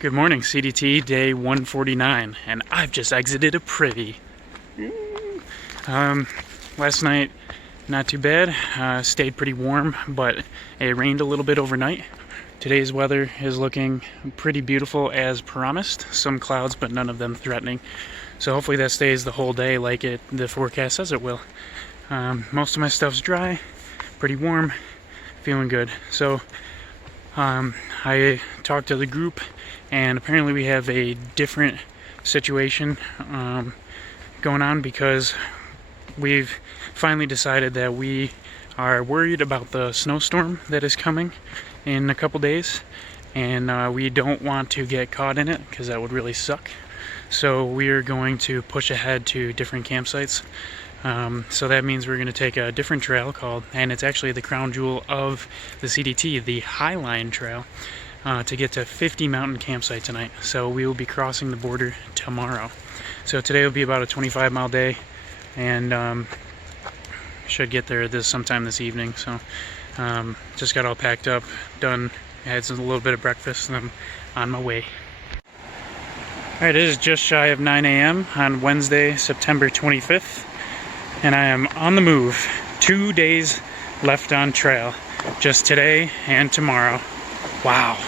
Good morning, CDT, day 149, and I've just exited a privy. Last night, not too bad. Stayed pretty warm, but it rained a little bit overnight. Today's weather is looking pretty beautiful as promised. Some clouds, but none of them threatening. So hopefully that stays the whole day like the forecast says it will. Most of my stuff's dry, pretty warm, feeling good. So I talked to the group, and apparently we have a different situation going on because we've finally decided that we are worried about the snowstorm that is coming in a couple days, and we don't want to get caught in it because that would really suck. So we are going to push ahead to different campsites. So that means we're going to take a different trail and it's actually the crown jewel of the CDT, the Highline Trail, to get to 50 mountain campsite tonight. So we will be crossing the border tomorrow. So today will be about a 25-mile day, and should get there sometime this evening. So just got all packed up, done, had a little bit of breakfast, and I'm on my way. Alright, it is just shy of 9 a.m. on Wednesday, September 25th. And I am on the move. 2 days left on trail. Just today and tomorrow. Wow.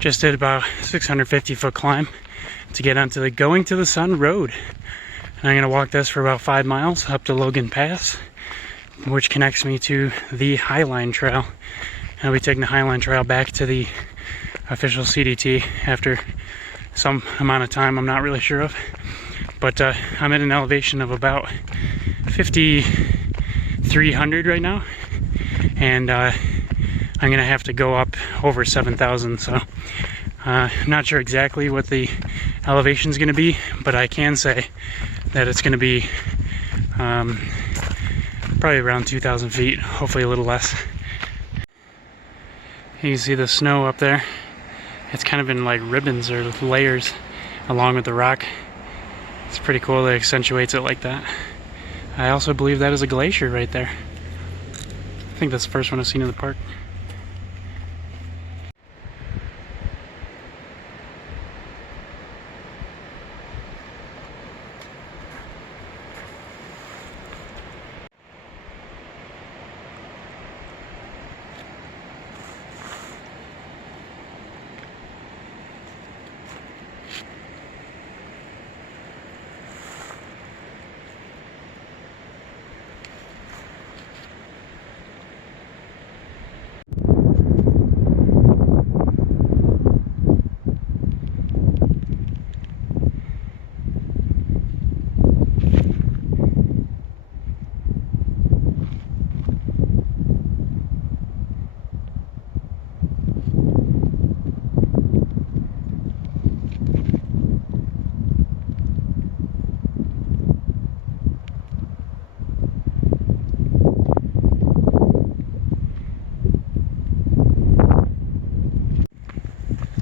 Just did about 650-foot climb to get onto the Going to the Sun Road. And I'm going to walk this for about 5 miles up to Logan Pass, which connects me to the Highline Trail. And I'll be taking the Highline Trail back to the official CDT after some amount of time I'm not really sure of. But I'm at an elevation of about 5,300 right now, and I'm going to have to go up over 7,000. So I'm not sure exactly what the elevation is going to be, but I can say that it's going to be probably around 2,000 feet, hopefully a little less. You can see the snow up there. It's kind of in like ribbons or layers along with the rock. It's pretty cool that it accentuates it like that. I also believe that is a glacier right there. I think that's the first one I've seen in the park.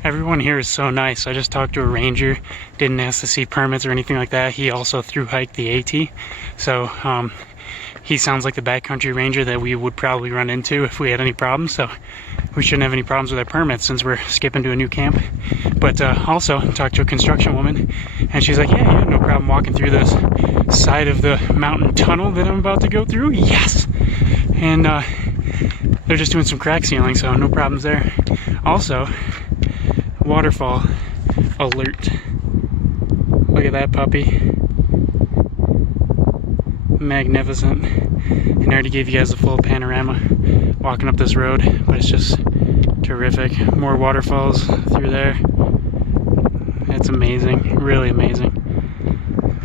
Everyone here is so nice. I just talked to a ranger, didn't ask to see permits or anything like that. He also thru hiked the AT, so he sounds like the backcountry ranger that we would probably run into if we had any problems. So we shouldn't have any problems with our permits since we're skipping to a new camp. But also talked to a construction woman, and she's like, yeah, you have no problem walking through this side of the mountain tunnel that I'm about to go through. Yes! And they're just doing some crack sealing, so no problems there. Also, waterfall alert. Look at that puppy. Magnificent. And I already gave you guys a full panorama walking up this road, but it's just terrific. More waterfalls through there. It's amazing, really amazing.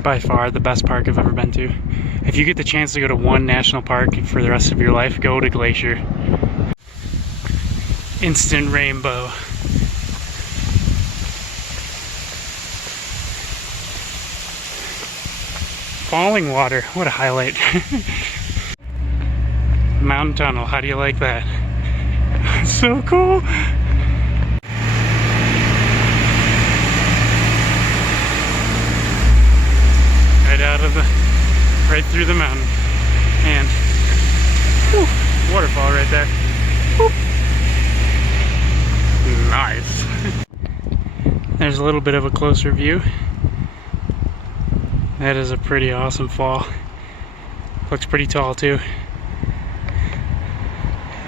By far the best park I've ever been to. If you get the chance to go to one national park for the rest of your life, go to Glacier. Instant rainbow. Falling water, what a highlight. Mountain tunnel, how do you like that? So cool. Right through the mountain, and whew, waterfall right there. Whoop. Nice. There's a little bit of a closer view. That is a pretty awesome fall. Looks pretty tall too.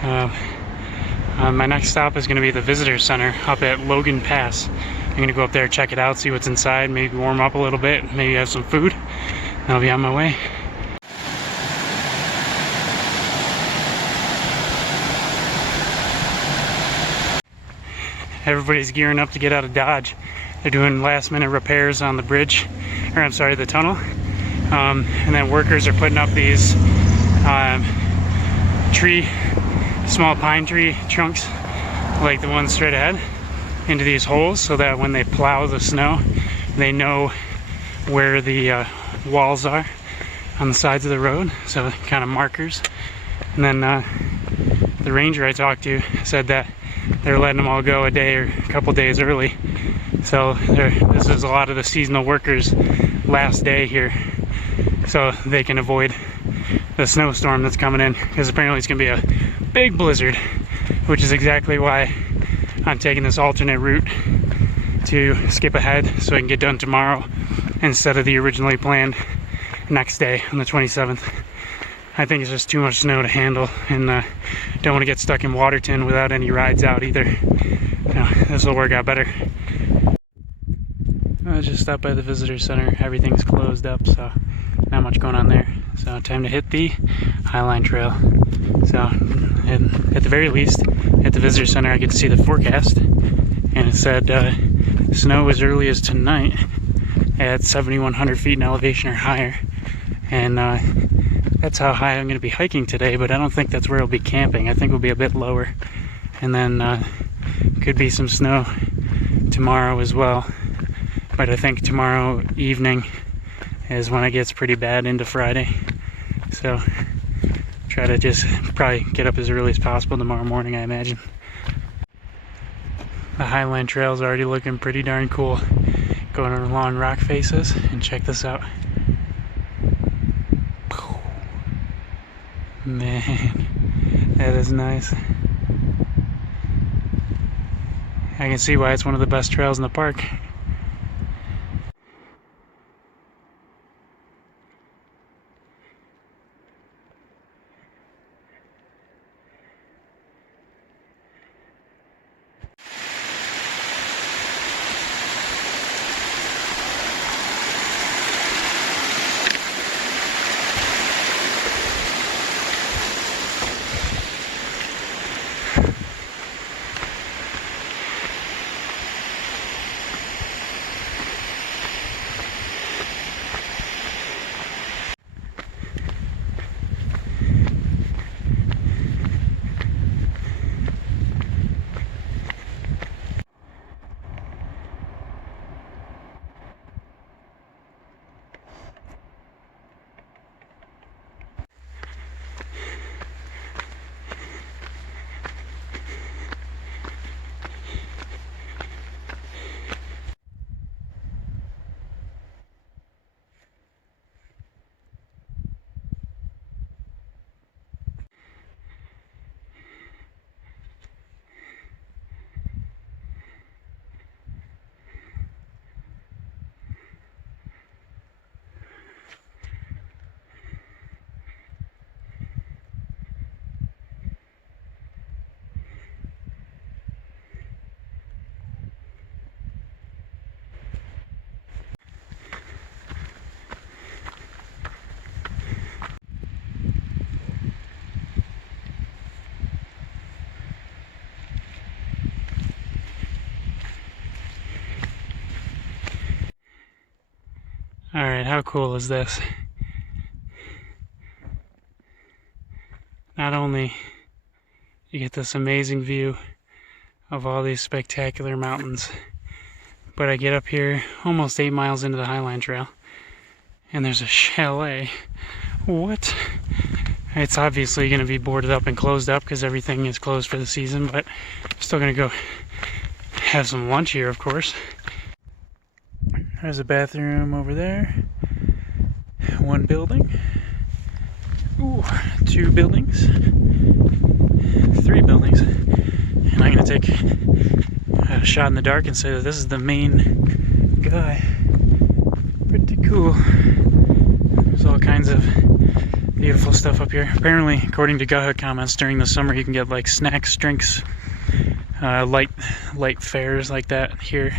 My next stop is going to be the visitor center up at Logan Pass. I'm going to go up there, check it out, see what's inside, maybe warm up a little bit, maybe have some food. I'll be on my way. Everybody's gearing up to get out of Dodge. They're doing last minute repairs on the bridge, or I'm sorry, the tunnel. And then workers are putting up these small pine tree trunks, like the ones straight ahead, into these holes so that when they plow the snow, they know where the walls are on the sides of the road, so kind of markers. And then the ranger I talked to said that they're letting them all go a day or a couple days early, so this is a lot of the seasonal workers' last day here, so they can avoid the snowstorm that's coming in, because apparently it's going to be a big blizzard, which is exactly why I'm taking this alternate route to skip ahead so I can get done tomorrow instead of the originally planned next day on the 27th. I think it's just too much snow to handle, and don't want to get stuck in Waterton without any rides out either. This will work out better. I just stopped by the visitor center. Everything's closed up, so not much going on there. So time to hit the Highline Trail. So at the very least, at the visitor center I get to see the forecast, and it said snow as early as tonight at 7,100 feet in elevation or higher, and that's how high I'm going to be hiking today, but I don't think that's where I'll be camping. I think we'll be a bit lower, and then could be some snow tomorrow as well, but I think tomorrow evening is when it gets pretty bad into Friday, so try to just probably get up as early as possible tomorrow morning, I imagine. The Highline Trail is already looking pretty darn cool. Going along rock faces, and check this out. Man, that is nice. I can see why it's one of the best trails in the park. Alright, how cool is this? Not only you get this amazing view of all these spectacular mountains, but I get up here almost 8 miles into the Highline Trail, and there's a chalet. What? It's obviously going to be boarded up and closed up because everything is closed for the season, but I'm still going to go have some lunch here, of course. There's a bathroom over there. One building. Ooh, 2 buildings. 3 buildings. And I'm going to take a shot in the dark and say that this is the main guy. Pretty cool. There's all kinds of beautiful stuff up here. Apparently, according to Gaha comments, during the summer you can get like snacks, drinks, light fares like that here.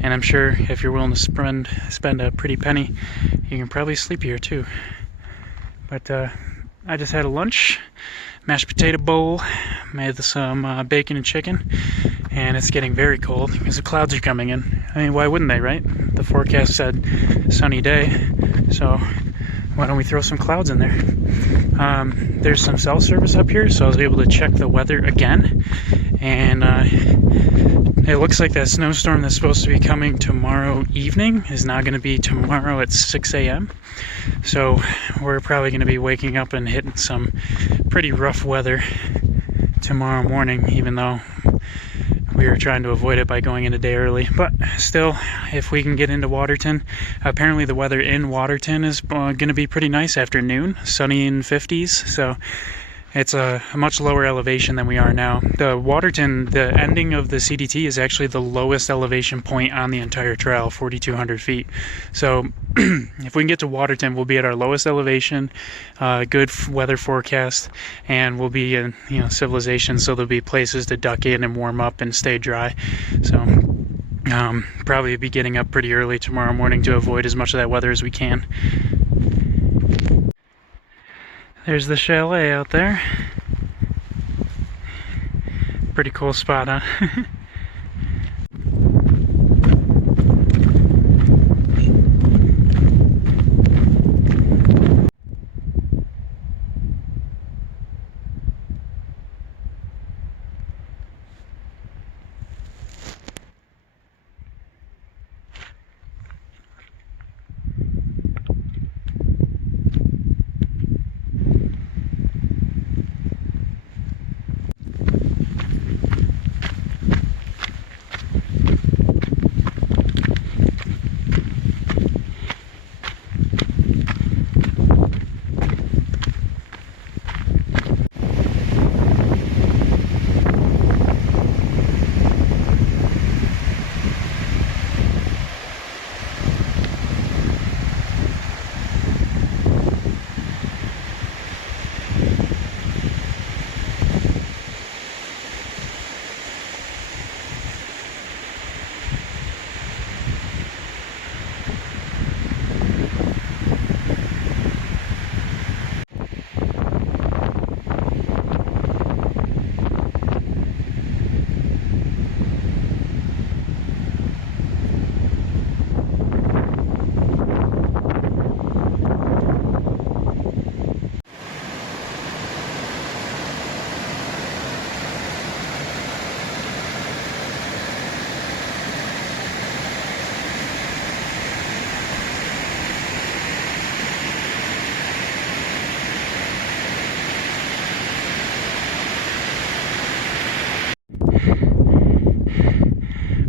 And I'm sure if you're willing to spend a pretty penny, you can probably sleep here too. But I just had a lunch, mashed potato bowl, made some bacon and chicken, and it's getting very cold because the clouds are coming in. I mean, why wouldn't they, right? The forecast said sunny day, so why don't we throw some clouds in there? There's some cell service up here, so I was able to check the weather again, and it looks like that snowstorm that's supposed to be coming tomorrow evening is now going to be tomorrow at 6 a.m. So we're probably going to be waking up and hitting some pretty rough weather tomorrow morning, even though we were trying to avoid it by going in a day early. But still, if we can get into Waterton, apparently the weather in Waterton is going to be pretty nice after noon, sunny in 50s, so it's a much lower elevation than we are now. The Waterton, the ending of the CDT is actually the lowest elevation point on the entire trail, 4,200 feet. So if we can get to Waterton, we'll be at our lowest elevation, good weather forecast, and we'll be in civilization, so there'll be places to duck in and warm up and stay dry. So probably be getting up pretty early tomorrow morning to avoid as much of that weather as we can. There's the chalet out there. Pretty cool spot, huh?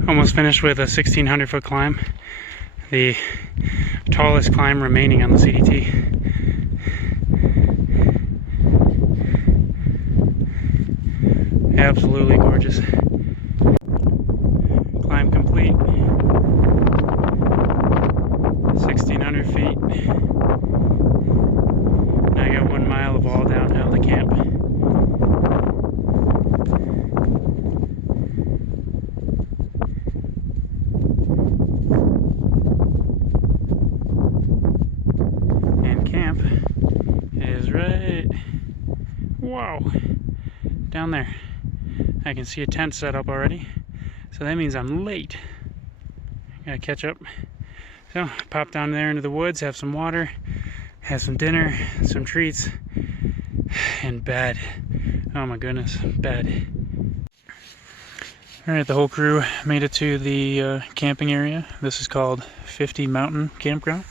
Almost finished with a 1,600 foot climb, the tallest climb remaining on the CDT. Absolutely gorgeous. Climb complete. 1,600 feet. Now I got 1 mile of all downhill to camp. Wow, down there. I can see a tent set up already, so that means I'm late. Gotta catch up. So pop down there into the woods, have some water, have some dinner, some treats, and bed. Oh my goodness, bed. Alright, the whole crew made it to the camping area. This is called 50 Mountain Campground.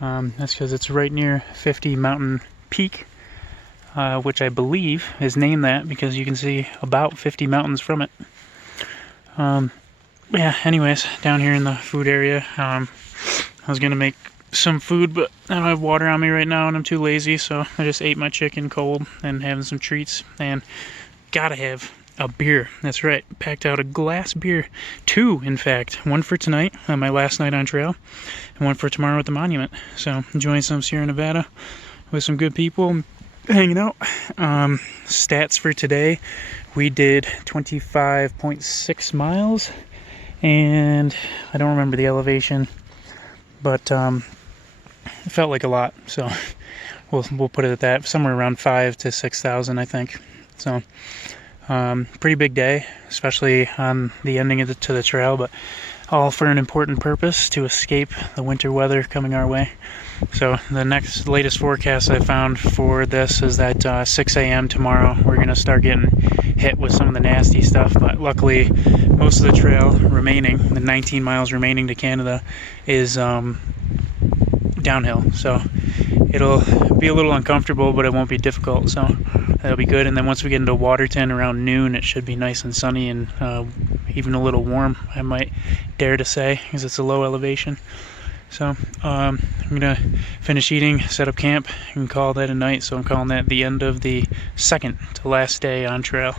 That's because it's right near 50 Mountain Peak. which I believe is named that because you can see about 50 mountains from it. Yeah, anyways, down here in the food area, I was gonna make some food, but I don't have water on me right now and I'm too lazy, so I just ate my chicken cold and having some treats, and gotta have a beer. That's right, packed out a glass beer. 2, in fact. 1 for tonight, on my last night on trail, and 1 for tomorrow at the monument. So, enjoying some Sierra Nevada with some good people, hanging out. Stats for today, we did 25.6 miles, and I don't remember the elevation, but it felt like a lot, so we'll put it at that, somewhere around 5,000 to 6,000, I think. So pretty big day, especially on the ending of to the trail, but all for an important purpose, to escape the winter weather coming our way. So the latest forecast I found for this is that 6 a.m. tomorrow we're going to start getting hit with some of the nasty stuff, but luckily most of the trail remaining, the 19 miles remaining to Canada, is downhill, so it'll be a little uncomfortable, but it won't be difficult, so that'll be good. And then once we get into Waterton around noon, it should be nice and sunny and even a little warm, I might dare to say, because it's a low elevation. So I'm gonna finish eating, set up camp, and call that a night. So I'm calling that the end of the second to last day on trail.